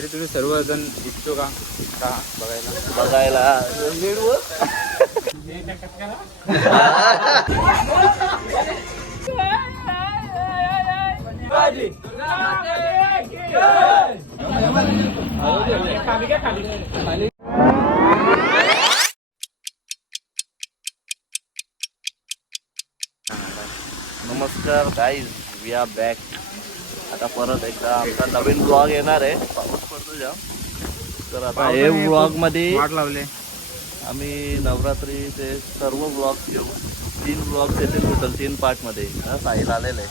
तरी तुम्ही सर्वजण इच्छुक का बघायला नमस्कार गाईज, वी आर बॅक. आता परत एकदा आमचा नवीन ब्लॉग येणार आहे. पाऊस पडतो जाम, तर आता हे ब्लॉग मध्ये वाट लावले. आम्ही नवरात्रीचे सर्व ब्लॉग घेऊ. 3 ब्लॉग्स येतील टोटल, 3 पार्ट मध्ये. साहिल आलेलं आहे.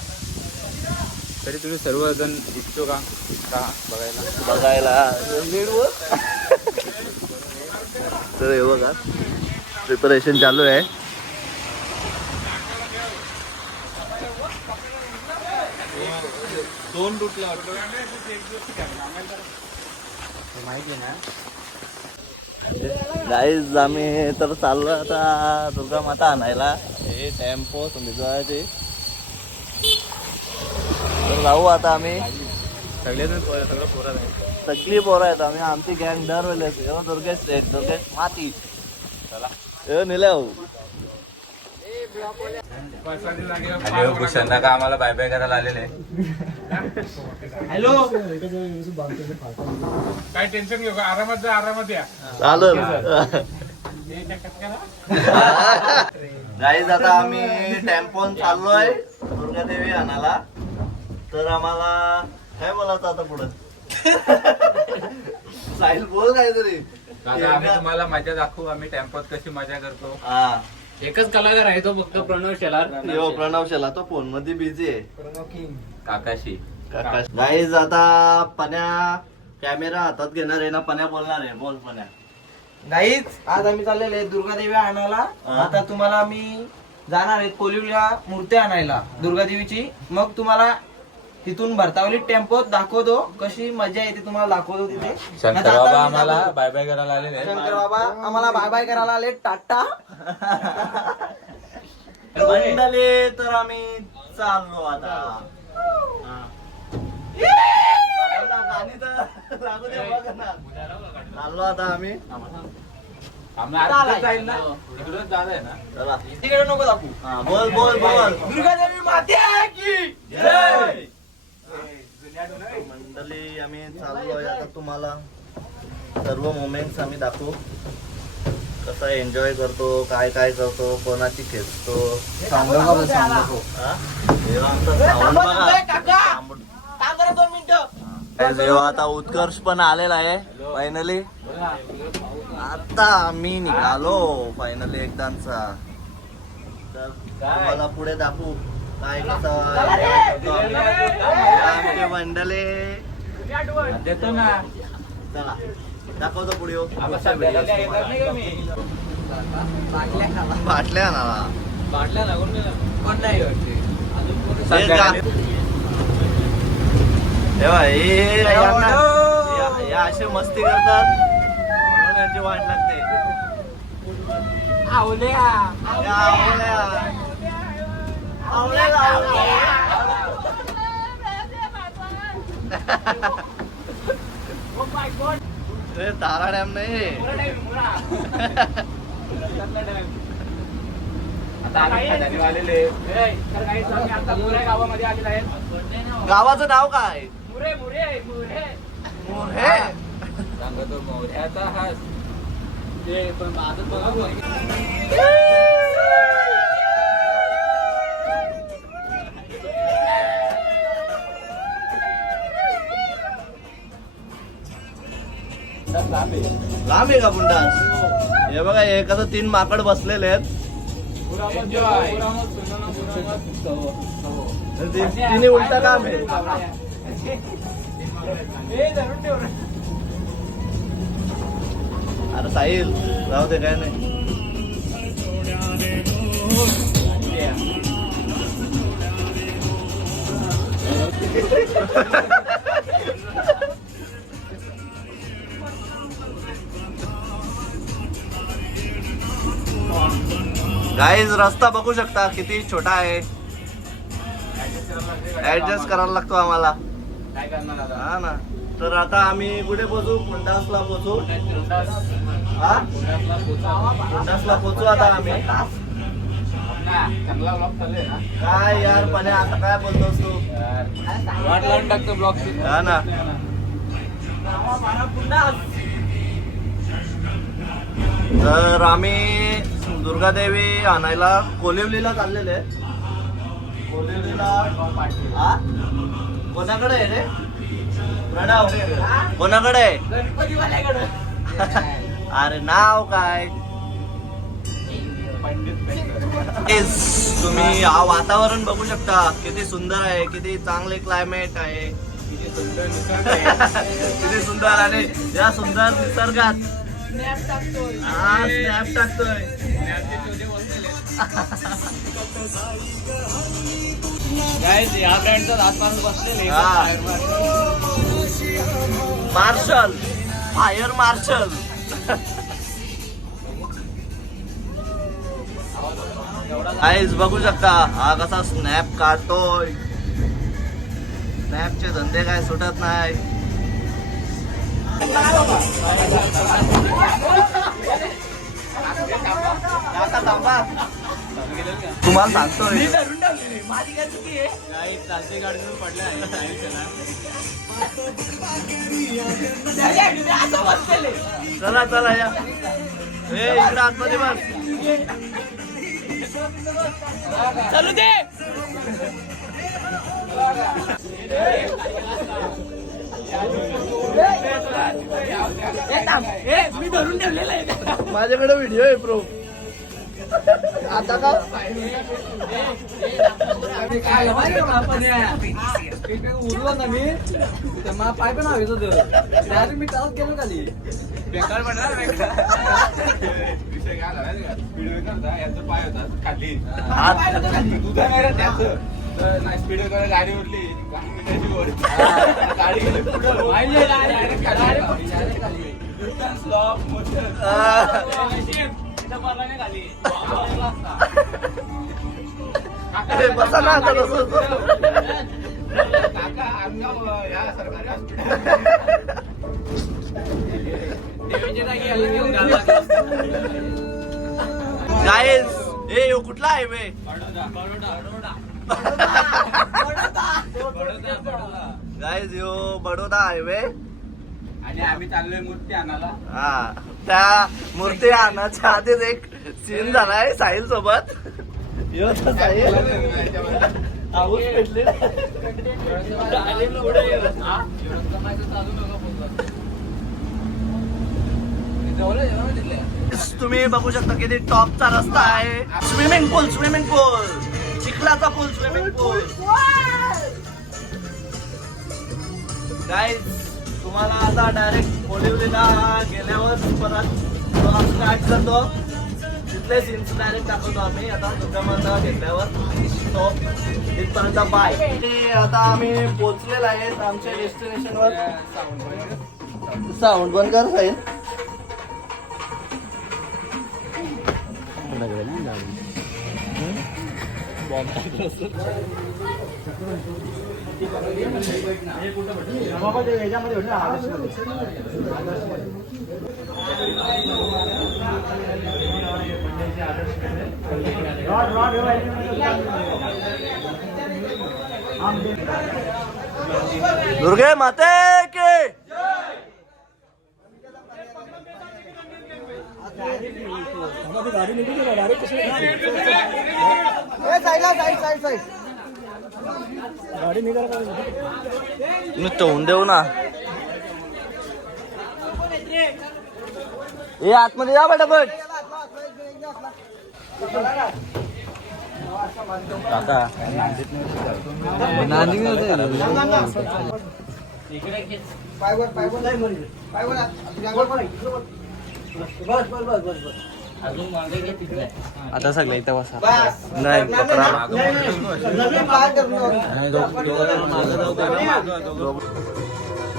तरी तुम्ही सर्वजण इच्छुक का बघायला तर हे बघा, प्रिपरेशन चालू आहे. माहिती ना. गाईज आम्ही तर चाललो आता दुर्गा माता आणायला. हे टेम्पो समजायचे, तर जाऊ आता आम्ही. सगळेजण सगळं पोरं आहे. सगळी पोरं आहेत. आम्ही आमची गँग दरवेळेस असते. दुर्गेश माती. चला नेल्या भूषण का आम्हाला बाय बाय करायला आलेले. हॅलो, काय टेन्शन घेऊ, आरामात या. चालेल. गाईज आता आम्ही टेम्पोन चाललोय दुर्गादेवी आणायला. तर आम्हाला काय बोलायचं आता पुढं? साहिल बोल काहीतरी. आम्ही तुम्हाला मजा दाखवू, आम्ही टेम्पोत कशी मजा करतो. हा, एकच कलाकार आहे तो फक्त, प्रणव शेलार. प्रणव शेला तो फोन मध्ये बिझी आहे. काकाशी. गाईज आता पण्या कॅमेरा हातात घेणार आहे ना. पण्या बोलणार आहे. बोल पण्या. गाईज, आज आम्ही चाललेले आहे दुर्गादेवी आणायला. आता तुम्हाला आम्ही जाणार आहे कोलिवल्या मूर्ती आणायला दुर्गादेवीची. मग तुम्हाला तिथून भरतावली टेम्पोत दाखवतो, कशी मजा येते तुम्हाला दाखवतो तिथे. शंकर बाबा आम्हाला बाय बाय करायला आलेले. शंकर बाबा आम्हाला बाय बाय करायला आले. टाटा. मंडळी, तर आम्ही चाललो आता. गाणी तर लागू दे बघा ना. चाललो आता आम्ही. जाईल ना, तिकडून जाणार आहे ना. चला, तिकडे नको दाखवू. हा, बोल बोल बोल. दुर्गादेवी माते की जय. मंडळी, आम्ही चाललोय आता. तुम्हाला सर्व मोमेंट्स आम्ही दाखवू, कसं एन्जॉय करतो, काय काय करतो, कोणाची खेचतो. हा? जेव्हा आमचा sound बघा. थांब जरा 2 मिनिटं. जेव्हा आता उत्कर्ष पण आलेला आहे फायनली. आता आम्ही निघालो फायनली एकदाचा. तर तुम्हाला पुढे दाखवू काय कसं आमचे मंडळे. देतो ना. चला दाखवतो पुढे. बाटल्या ना बाटल्या लागून कोण नाही या असे मस्ती करतात म्हणून यांची वाट लागते. तारा डॅम नाही. आता आम्ही आलेले. गावामध्ये आलेला आहे. गावाचं नाव काय? मुरे मुरे मुरे मोरे. सांगतो मोऱ्याचा हास. ते पण आदत बघा. लांब आहे का बुंडा? हे बघा, एखादं 3 माकड बसलेले आहेत. तिने उलटा काम आहे. अरे साहिल राहू दे, काय नाही. गाईज रस्ता बघू शकता किती छोटा आहे. ऍडजस्ट करायला लागतो आम्हाला. काय करणार आता? हा ना. तर आता आम्ही कुठे पोचू? कुंडासला पोचू. हा कुंडासला पोचू आता आम्ही. चांगला ब्लॉग चालले ना. काय यार पण आता काय बोलतोस तू? वाट लावून टाकतो ब्लॉग. हा ना. तर आम्ही दुर्गादेवी आणायला कोलिवलीला चाललेले. कोलिवलीला हा? कोणाकडे आहे रे प्रणव? कोणाकडे आहे? गणपतीवाल्याकडे. अरे नाव काय? Guys, तुम्ही हा वातावरण बघू शकता किती सुंदर आहे, किती चांगले क्लायमेट आहे, किती सुंदर आणि या सुंदर निसर्गात हा स्नॅप टाकतोय. गाईज या ब्रँडचा आसपास बसलेले हा. Marshal, fire marshal. गाईज बघू शकता हा कसा स्नॅप काढतोय. स्नॅपचे धंदे काय सुटत नाही. आता थांबा तुम्हाला सांगतोय. माझी काय चुकी आहे? चालते गाडीवर पडले असं बसलेले. चला चला या. हे इकडे आतमध्ये बस. चालू दे. मी धरून ठेवलेलं आहे. माझ्याकडे व्हिडिओ आहे प्रो. आता का उरलो ना मी तर मला पाय पण हवेच होतं. डायरेक्ट मी टाळत गेलो खाली. बेकार पडला विषय काय झाला स्पीड ब्रेकर याचा पाय होता खाली. तुझा नाही रे त्याचं. तर नाही स्पीड ब्रेकर गाडी उडली. गाडी गेली पुढं. डायरेक्ट खाली. Slope motion. हे बसा ना आता तसं. काका अंगाव या सरकारी हॉस्पिटल. गाईज हे यो कुठला हायवे? गाईज यो बडोदा हायवे. आणि आम्ही चाललोय मूर्ती आणायला. हा त्या मूर्ती आणायच्या आधीच एक सीन झालाय साहिल सोबत. यो तो साहिल हाऊस पेटली. तुम्ही बघू शकता किती टॉपचा रस्ता आहे. स्विमिंग पूल, स्विमिंग पूल, चिखलाचा पूल, स्विमिंग पूल. गाईज तुम्हाला आता डायरेक्ट कोलिवलीला गेल्यावर परत स्टार्ट करतो. तिथले सीन्स डायरेक्ट दाखवतो आम्ही. आता दुर्गामाता घेतल्यावर तो तिथपर्यंत बाय. आता आम्ही पोहोचलेलो आहेत आमच्या डेस्टिनेशनवर. साऊंड बंद कर साहिल. दुर्गे माते के नुसतं होऊन देऊ ना. हे आतमध्ये या पटापट. आता सगळं इथं बसा. नाही पकडा.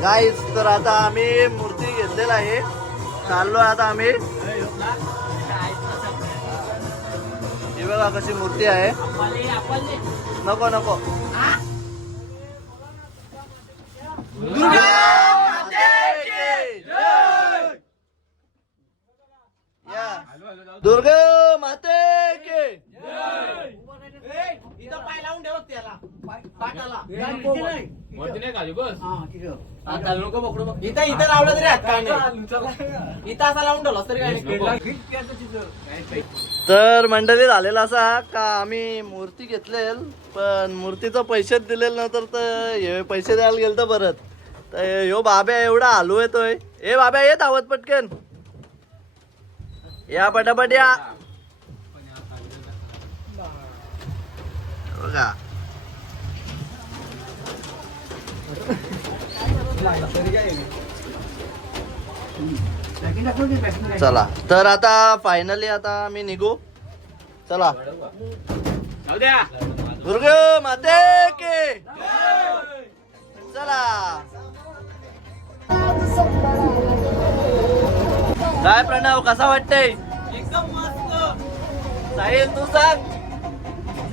गाईज तर आता आम्ही मूर्ती घेतलेला आहे. चाललोय आता आम्ही. ही बघा कशी मूर्ती आहे. नको नको. दुर्गा दुर्गा माते के इथं पाय लावून ठेवत त्याला पाटाला वरती नाही खाली बस. आता लोक पकडू बघ. इथं इथं लावलं तरी हात काय नाही इथं असा लावून ठेवला तरी काय नाही. तर मंडळी झालेला असा का आम्ही मूर्ती घेतलेल पण मूर्तीचं पैसेच दिलेलं नंतर तर हे पैसे द्यायला गेलं तर परत तर ह्यो बाब्या एवढा हलू येतोय. ए बाब्या ये धावत पटकन या पटापट या बघा. चला तर आता फायनली आता आम्ही निघू. चला जाऊ द्या. दुर्गा माते के चला. काय प्रणव कसा वाटतंय? एकदम मस्त. साहिल तू सांग.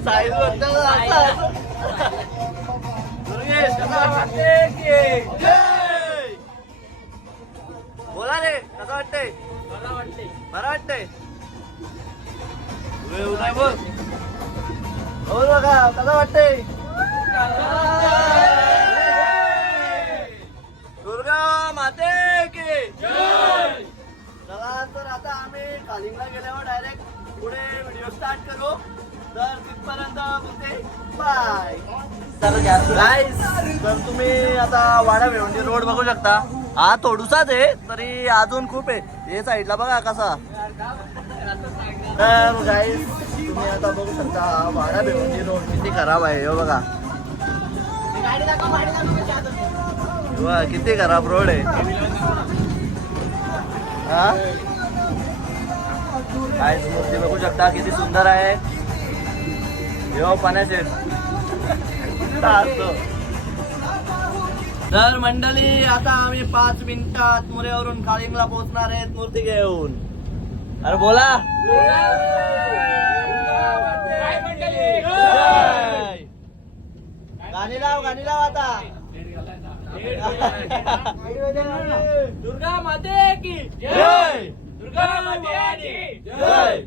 साहिल दुर्गेश कसा वाटतंय? बोला रे कसं वाटतंय? बरं वाटतंय. उदय बोल बोल बघा कसं वाटतंय? दुर्गा माते की चला तर आता आम्ही कालिंगला गेल्यावर डायरेक्ट पुढे व्हिडिओ स्टार्ट करू. तर तिथपर्यंत बोलते बाय. तर गाईस तर तुम्ही आता वाडा भिवंडी रोड बघू शकता. हा थोडूसाच आहे तरी अजून खूप आहे. हे साईडला बघा कसा. तर गाईस तुम्ही आता बघू शकता हा वाडा भिवंडी रोड किती खराब आहे. हो बघा वा किती खराब रोड आहे. हा गाईस मूर्ती बघू शकता किती सुंदर आहे. यो पाण्याचे तर मंडळी आता आम्ही 5 मिनिटात मुरेवरून काळिंगला पोहोचणार आहेत मूर्ती घेऊन. अरे बोला काय मंडळी? जय. गाणी लाव आता. दुर्गा माते की जय दुर्गा माते की जय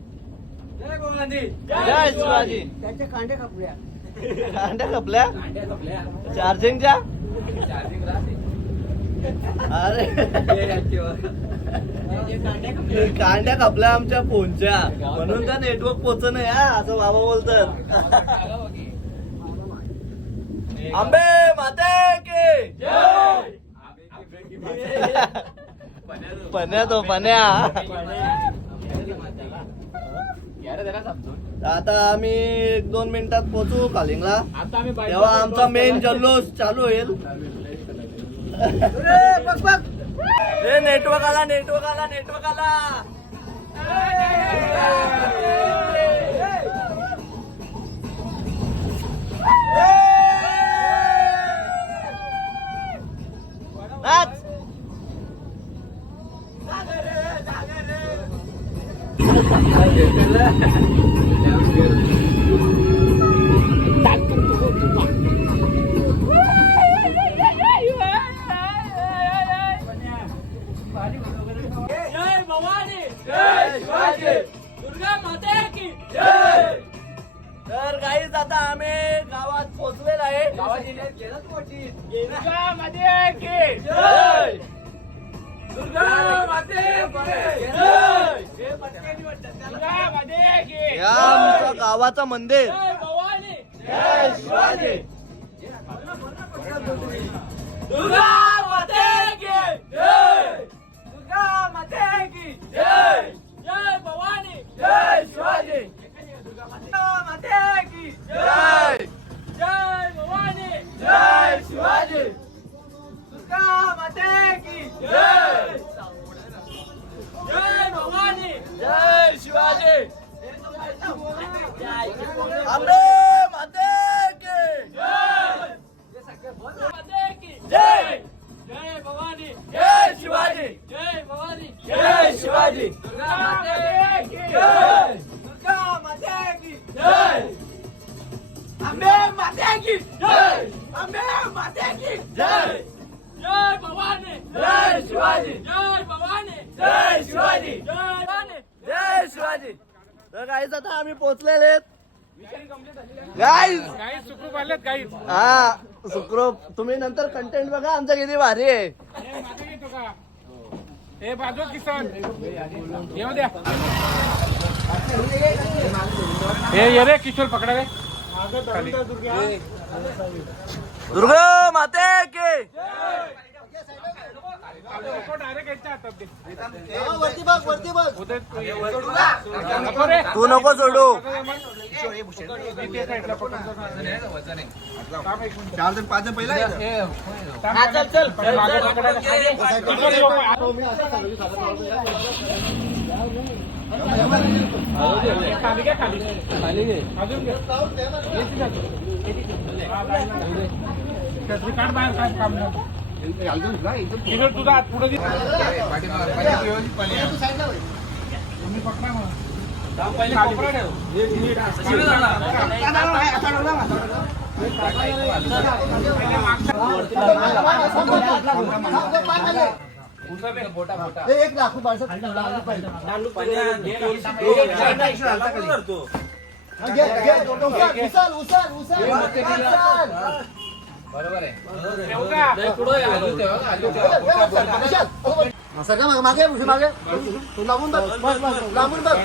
जय गोविंदी. जय शिवाजी. त्याचे कांडे कापूया. कांड्या खपल्या चार्जिंगच्या. अरे कांड्या खपल्या आमच्या फोनच्या म्हणून त्या नेटवर्क पोचन आहे हा असं बाबा बोलतात. आंबे माते के पण्या तो पण्या. आता आम्ही 1-2 मिनिटात पोहोचू कालिंगला. आता आम्ही तेव्हा आमचा मेन जल्लोष चालू होईल. नेटवर्क आला. नाच. जय भवानी जय शिवाजी. दुर्गा माते की तर गाईज आता आम्ही गावात पोहोचलेला आहे. दुर्गा माते की जय दुर्गा माते की दुर्गा माते की या आमच्या गावाचं मंदिर. जय भवानी जय शिवाजी. दुर्गा माते की दुर्गा माते की जय भवानी जय शिवाजी. दुर्गा माते की जय जय भवानी जय शिवाजी. दुर्गा माते की जय जय भवानी जय शिवाजी. आंबे माते के माते की जय जय भवानी जय शिवाजी. जय भवानी जय शिवाजी. दुर्गा माते की जय दुर्गा माते की जय अंबे माते की जय अंबे माते की जय जय भवानी जय शिवाजी. जय भवानी जय शिवाजी. जय भवानी जय शिवाजी. देवाची. तर गाईज आता आम्ही पोहोचलेले आहेत गाईज. काही सुखरूप आलेत काही. हा सुखरूप. तुम्ही नंतर कंटेंट बघा आमचा किती भारी आहे. मागे घेतो का? हे बाजू किसन येऊ द्या. हे ये रे किशोर पकडा रे. दुर्गा माते के डायरेक्ट यांच्या हातात दे. वरती बघ वरती बघ. उद्या नको रे. तू नको सोडू. इथे साईडला पकडतो. चार जण पाच जण पहिला चल चल मागे पकडायला. किशोर येऊ. खाली घे खाली खाली घे. अजून घे. छत्री काढ बाहेर काय काम नाही. किशोर तुझा हात पुढे दे. तुम्ही पकडा मग. खाली पकडा. एक लाखू माणसं सगळं मागे मागे तू लांबून बघ लांबून बघ.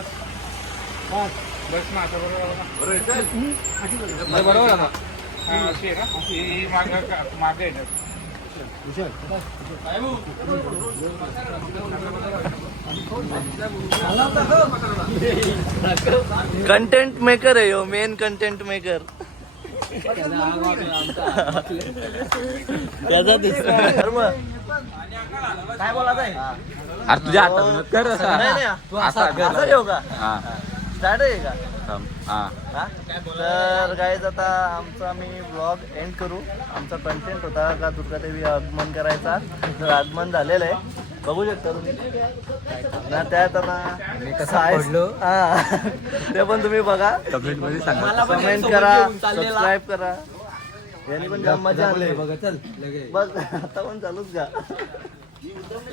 बस ना आता बरोबर आहे ना. हा अशी आहे ना. ही मागे आहे. कंटेंट मेकर आहे हो. मेन कंटेंट मेकर त्याचा दिसतो. काय बोलायचं आहे? तुझ्या हातात कर तू असा ठेव का? स्टार्ट आहे का? हा? तर गाईज आता आमचा आम्ही ब्लॉग एंड करू. आमचा कंटेंट होता का दुर्गादेवी आगमन करायचा. तर आगमन झालेलं आहे बघू शकता तुम्ही ना. त्यात आता कसं हा ते पण तुम्ही बघा. कमेंट मध्ये सांगा. कमेंट करा सबस्क्राईब करा. यांनी पण जाम मजा आली. बस आता पण चालूच का.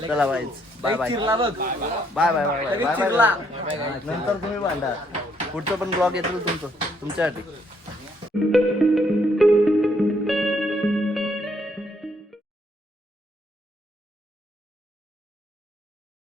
चला bye bye bye bye bye bye bye. नंतर तुम्ही भांडा. पुढचं पण ब्लॉग येतील तुमचं तुमच्यासाठी.